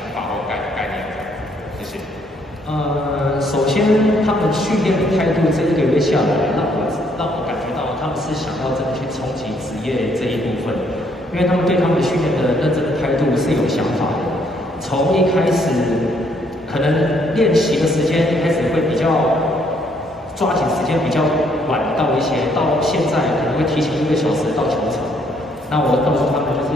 想法或概念？谢谢。首先他们训练的态度这1个月下来，让我感觉到他们是想要真的去冲击职业这一部分，因为他们对他们训练的认真的态度是有想法的。从一开始可能练习的时间一开始会比较抓紧时间比较晚到一些，到现在可能会提前1个小时到球场。那我告诉他们，就是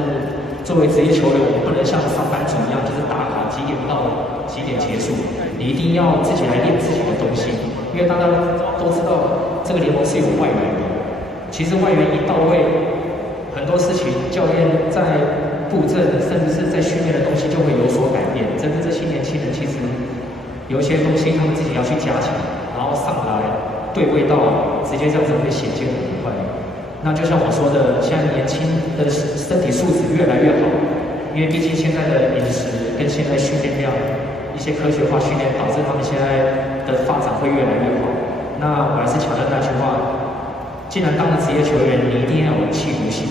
作为职业球员，我们不能像上班族一样，就是打卡几点到几点结束。你一定要自己来练自己的东西，因为大家都知道这个联盟是有外援的。其实外援一到位，很多事情教练在布阵，甚至是在训练的东西就会有所改变。针对这些年轻人，其实有一些东西他们自己要去加强，然后上来对位到，直接这样子会衔接得很快。那就像我说的，现在年轻的身体素质越来越好，因为毕竟现在的饮食跟现在训练量，一些科学化训练导致他们现在的发展会越来越好。那我还是强调那句话，既然当了职业球员，你一定要有企图心，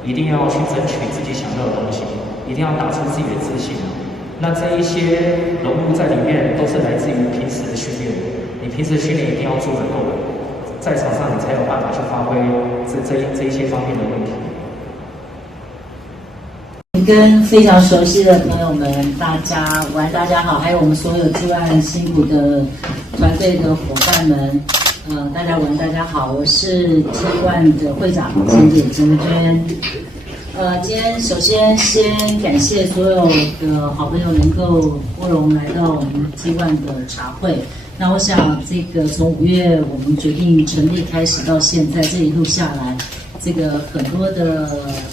一定要去争取自己想要的东西，一定要打出自己的自信。那这一些融入在里面，都是来自于平时的训练。你平时的训练一定要做得够，在场上你才有办法去发挥这一些方面的问题。跟非常熟悉的朋友们，大家午安，大家好，还有我们所有G1很辛苦的团队的伙伴们，大家午安，大家好，我是G1的会长陈姐珍娟。今天首先感谢所有的好朋友能够拨冗来到我们G1的茶会。那我想，这个从5月我们决定成立开始到现在，这一路下来，这个很多的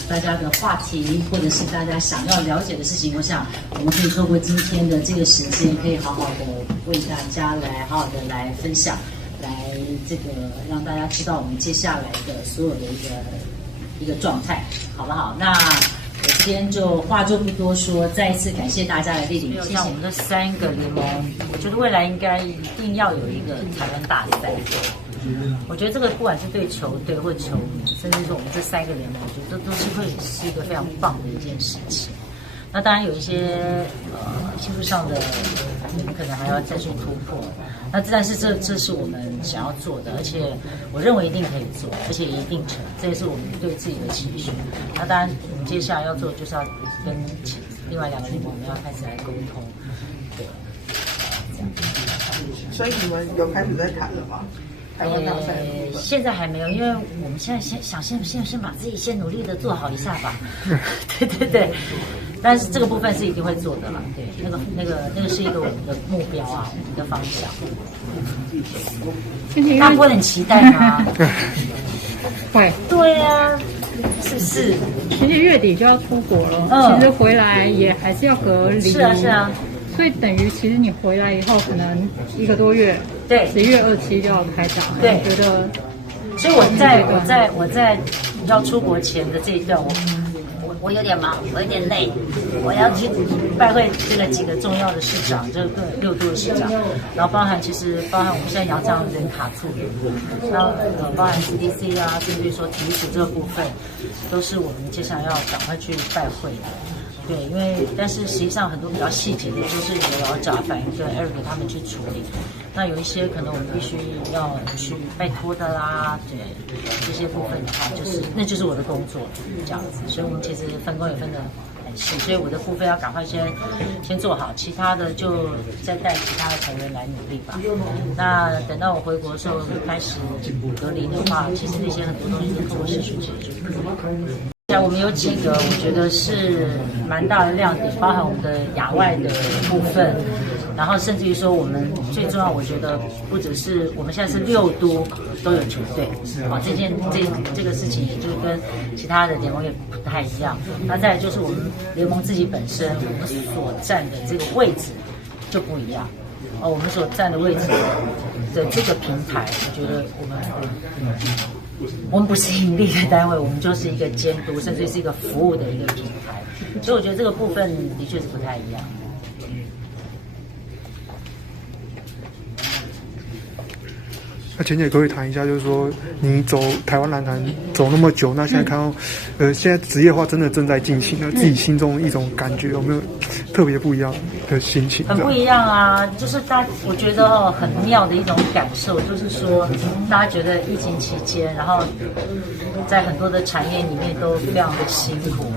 大家的话题，或者是大家想要了解的事情，我想我们可以透过今天的这个时间，可以好好的为大家来好好的来分享，来这个让大家知道我们接下来的所有的一个状态，好不好？那我这边就话就不多说，再一次感谢大家的莅临。像我们这3个联盟，我觉得未来应该一定要有一个台湾大赛。我觉得这个不管是对球队或球迷，甚至是我们这3个联盟，我觉得都是会是一个非常棒的一件事情。那当然有一些技术上的，你们可能还要再去突破。那但是这是我们想要做的，而且我认为一定可以做，而且一定成，这也是我们对自己的期许。那当然，我们接下来要做的就是要跟另外2个联盟，我们要开始来沟通。对，这样。所以你们有开始在谈了吗？台湾大赛现在还没有，因为我们现在先把自己先努力的做好一下吧。对，但是这个部分是一定会做的啦。对，那个是一个我们的目标啊，我们的方向。大家不会很期待吗？会。对啊，是不是？而且月底就要出国了，其实回来也还是要隔离。是啊。所以等于其实你回来以后可能1个多月，对，11月27就要开打。对，觉得。所以我在要出国前的这一段，我有点忙，我有点累，我要去拜会这个几个重要的市长，这个6都的市长，然后包含我们现在杨绛人卡处理，然后包含 CDC 啊，甚至说体育署这个部分，都是我们接下来要赶快去拜会的。对，但是实际上很多比较细节的都是由老贾、反映跟 Eric 他们去处理。那有一些可能我们必须要去拜托的啦，对，这些部分的话，那就是我的工作这样子。所以我们其实分工也分得很细，所以我的部分要赶快先做好，其他的就再带其他的成员来努力吧。那等到我回国的时候开始隔离的话，其实那些很多东西都透过视讯解决。我们有几个我觉得是蛮大的亮点，包含我们的亚外的部分，然后甚至于说我们最重要，我觉得不只是我们现在是6都有球队，这个事情也就跟其他的联盟也不太一样。那再来就是我们联盟自己本身，我们所站的这个位置就不一样。我们所站的位置的这个平台，我觉得我们不是盈利的单位，我们就是一个监督，甚至是一个服务的一个平台，所以我觉得这个部分的确是不太一样。那浅浅可以谈一下，就是说你走台湾篮坛走那么久，那现在看到，现在职业化真的正在进行了，自己心中一种感觉有没有特别不一样的心情？很不一样啊，就是我觉得很妙的一种感受，就是说大家觉得疫情期间，然后在很多的产业里面都非常的辛苦。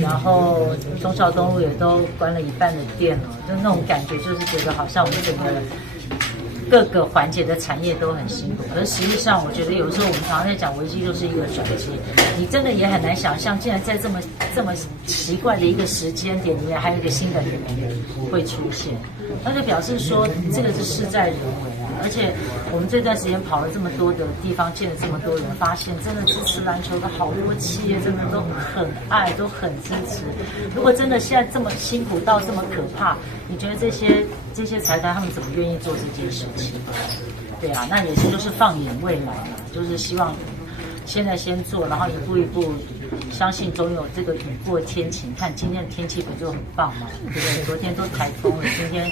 然后忠孝东路也都关了一半的店了，就那种感觉，就是觉得好像我们整个各个环节的产业都很辛苦。可是实际上，我觉得有时候我们常常在讲危机就是一个转机，你真的也很难想象，竟然在这么奇怪的一个时间点里面，还有一个新的联盟会出现，那就表示说这个是事在人为啊。而且我们这段时间跑了这么多的地方，见了这么多人，发现真的支持篮球的好多企业，真的都很爱，都很支持。如果真的现在这么辛苦到这么可怕，你觉得这些财团他们怎么愿意做这件事情？对啊，那也是就是放眼未来嘛，就是希望现在先做，然后一步一步，相信总有这个雨过天晴。看今天的天气不就很棒吗？对不对？昨天都台风了，今天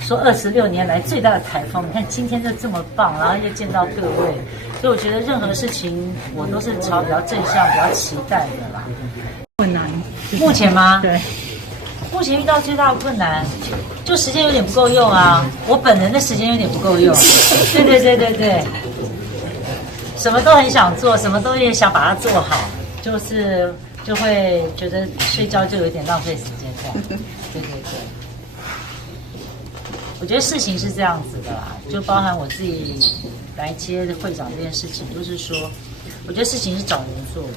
说26年来最大的台风，你看今天就这么棒，然后又见到各位，所以我觉得任何事情我都是朝比较正向、比较期待的啦。困难，目前吗？对。目前遇到最大的困难，就时间有点不够用啊。我本人的时间有点不够用。对，什么都很想做，什么都也想把它做好，就会觉得睡觉就有点浪费时间这样。对。我觉得事情是这样子的啦，就包含我自己来接会长这件事情，就是说，我觉得事情是找人做的。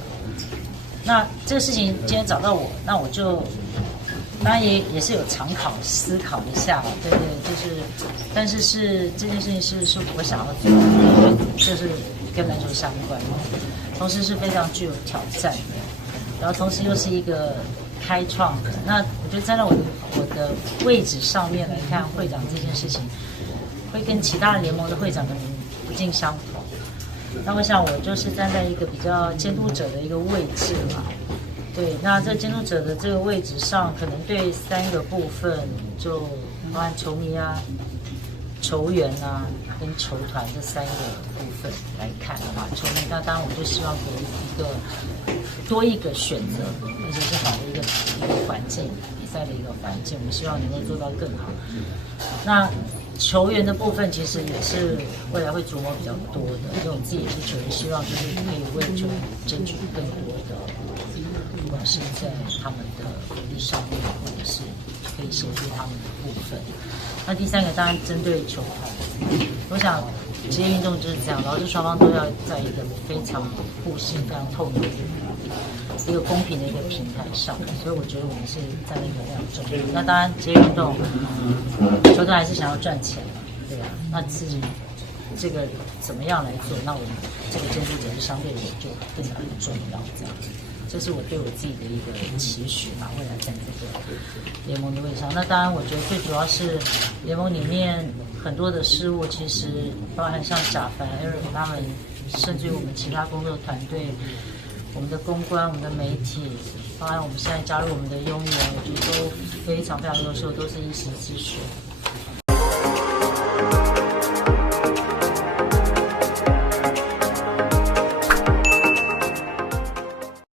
那这个事情今天找到我，那我就。当然也是有常思考一下，对，就是，但是这件事情是我想要做的，因为就是跟篮球相关的，同时是非常具有挑战的，然后同时又是一个开创的。那我觉得站在我的位置上面来看，会长这件事情，会跟其他的联盟的会长可能不尽相同。那我想我就是站在一个比较监督者的一个位置嘛。对，那在监督者的这个位置上，可能对3个部分，就包含球迷啊、球员啊跟球团这3个部分来看的话，球迷那当然我就希望给多一个选择，而且是好的一个环境，比赛的一个环境，我们希望能够做到更好。那球员的部分其实也是未来会琢磨比较多的，因为我们自己也是球员，希望就是可以为球员争取更多的。不管是在他们的福利上面，或者是可以协助他们的部分。那第3个当然针对球团，我想职业运动就是这样，劳资双方都要在一个非常互信、非常透明的一个公平的一个平台上，所以我觉得我们是站在一个非常重要。那当然职业运动，球团还是想要赚钱嘛，对吧？那自己这个怎么样来做？那我们这个监督者相对就更加的重要，这样。这是我对我自己的一个期许嘛，未来在这个联盟的位置上。那当然，我觉得最主要是联盟里面很多的事务，其实包含像贾凡、Aaron 他们，甚至于我们其他工作团队，我们的公关、我们的媒体，包含我们现在加入我们的佣人，我觉得都非常非常优秀，都是一时之选。